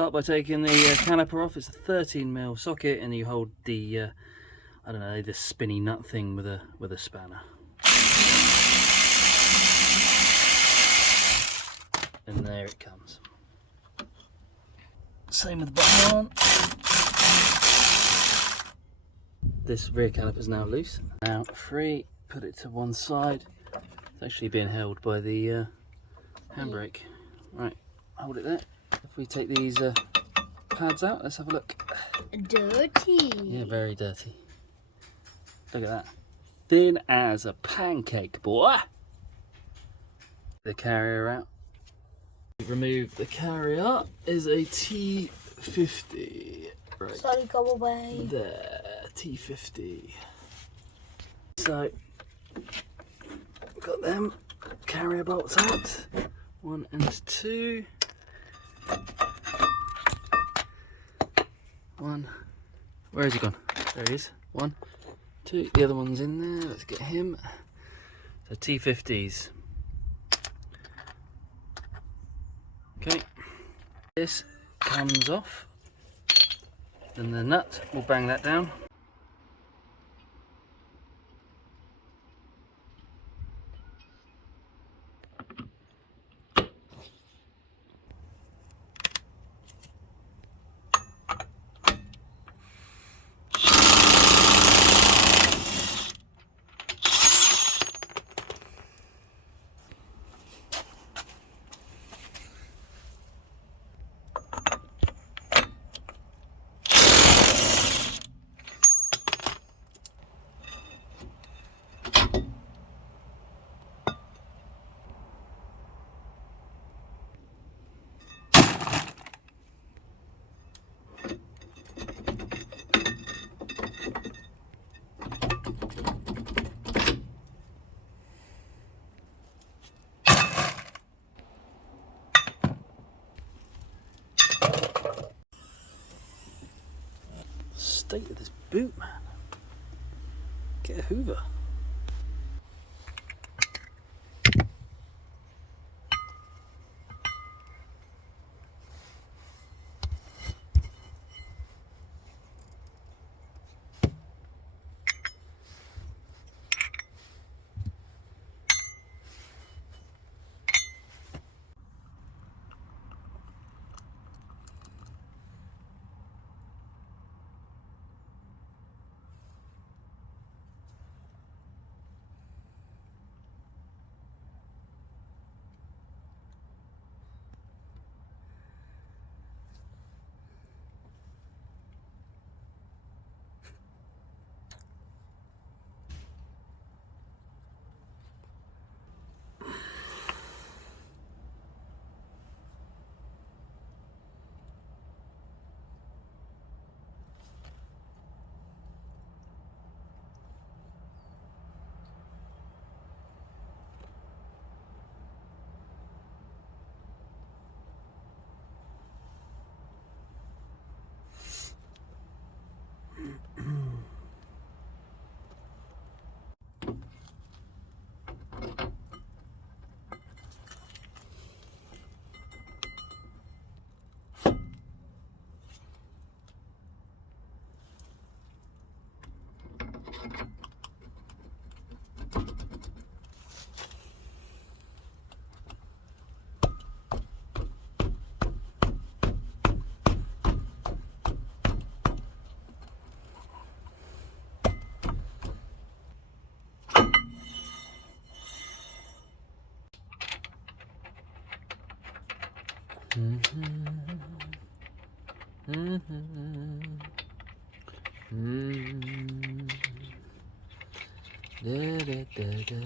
start by taking the caliper off. It's a 13mm socket, and you hold the I don't know, this spinny nut thing with a spanner. And there it comes. Same with the bottom one. This rear caliper is now loose. Now free, put it to one side. It's actually being held by the handbrake. Right, hold it there. If we take these pads out, let's have a look. Dirty. Yeah, very dirty. Look at that. Thin as a pancake, boy. The carrier out. Remove the carrier is a T50. Right. Sorry, go away. There, T50. So, we've got them carrier bolts out. 1 and 2. 1. Where has he gone? There he is. 1, 2. The other one's in there. Let's get him. So T50s. Okay. This comes off. Then the nut will bang that down. State of this boot, man. Get a Hoover. Da, da, da, da.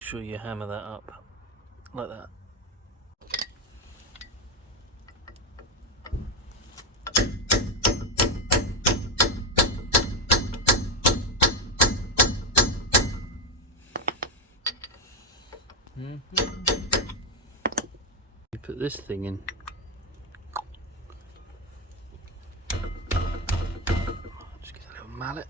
Sure you hammer that up like that. You put this thing in. Just get a little mallet.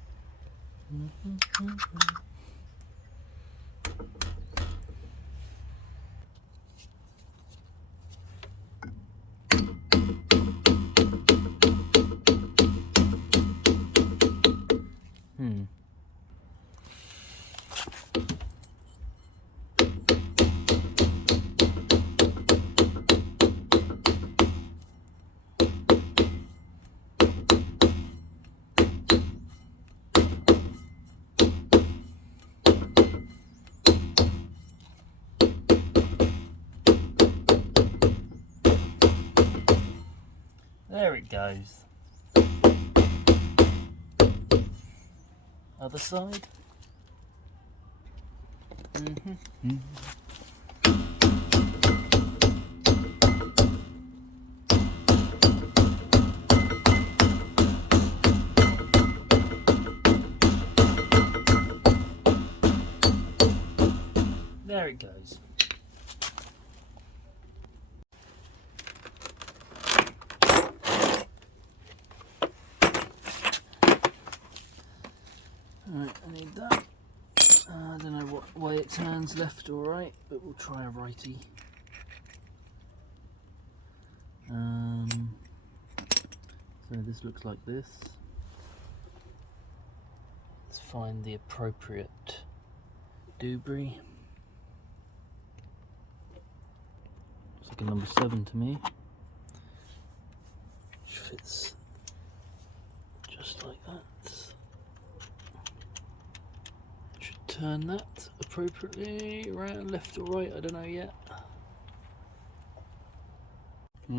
There it goes. Other side. There it goes. Alright, I need that. I don't know what way it turns, left or right, but we'll try a righty. So this looks like this. Let's find the appropriate doobrey. Looks like a number 7 to me. Which fits just like that. Should turn that appropriately around left or right, I don't know yet. I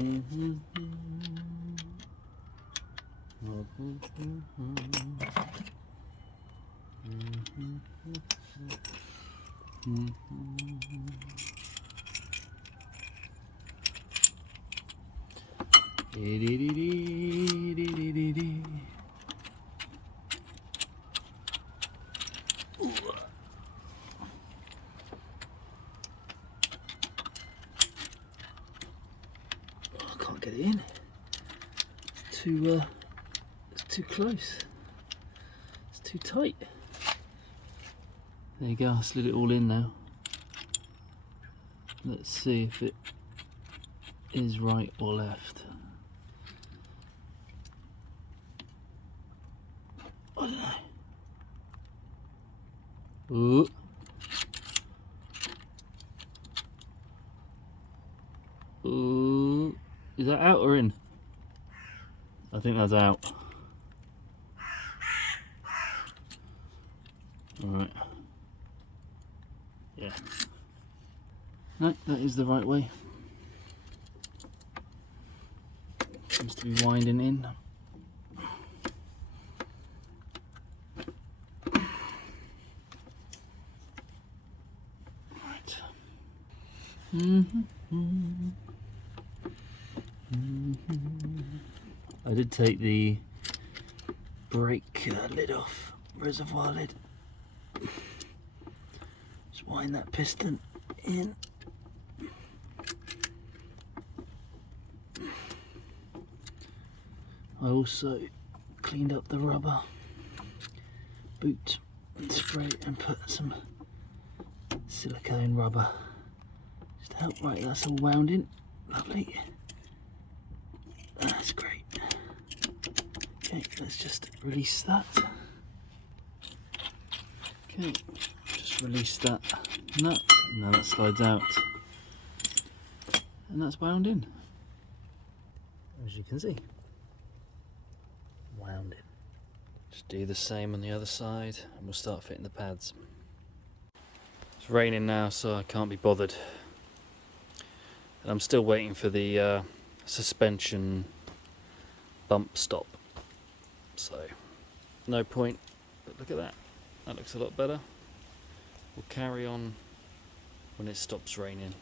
can't get it in. It's too close. It's too tight. There you go, I slid it all in now. Let's see if it is right or left. I don't know. Ooh. Ooh. Is that out or in? I think that's out. Alright. Yeah. No, that is the right way. Seems to be winding in. Right. I did take the brake lid off, reservoir lid. Just wind that piston in. I also cleaned up the rubber boot and spray and put some silicone rubber just to help. Right, that's all wound in. Lovely. That's great. Okay, let's just release that. Okay, just release that nut. Now that slides out. And that's wound in. As you can see. Wound in. Just do the same on the other side and we'll start fitting the pads. It's raining now, so I can't be bothered. And I'm still waiting for the suspension bump stop. So, no point. But look at that. That looks a lot better. We'll carry on when it stops raining.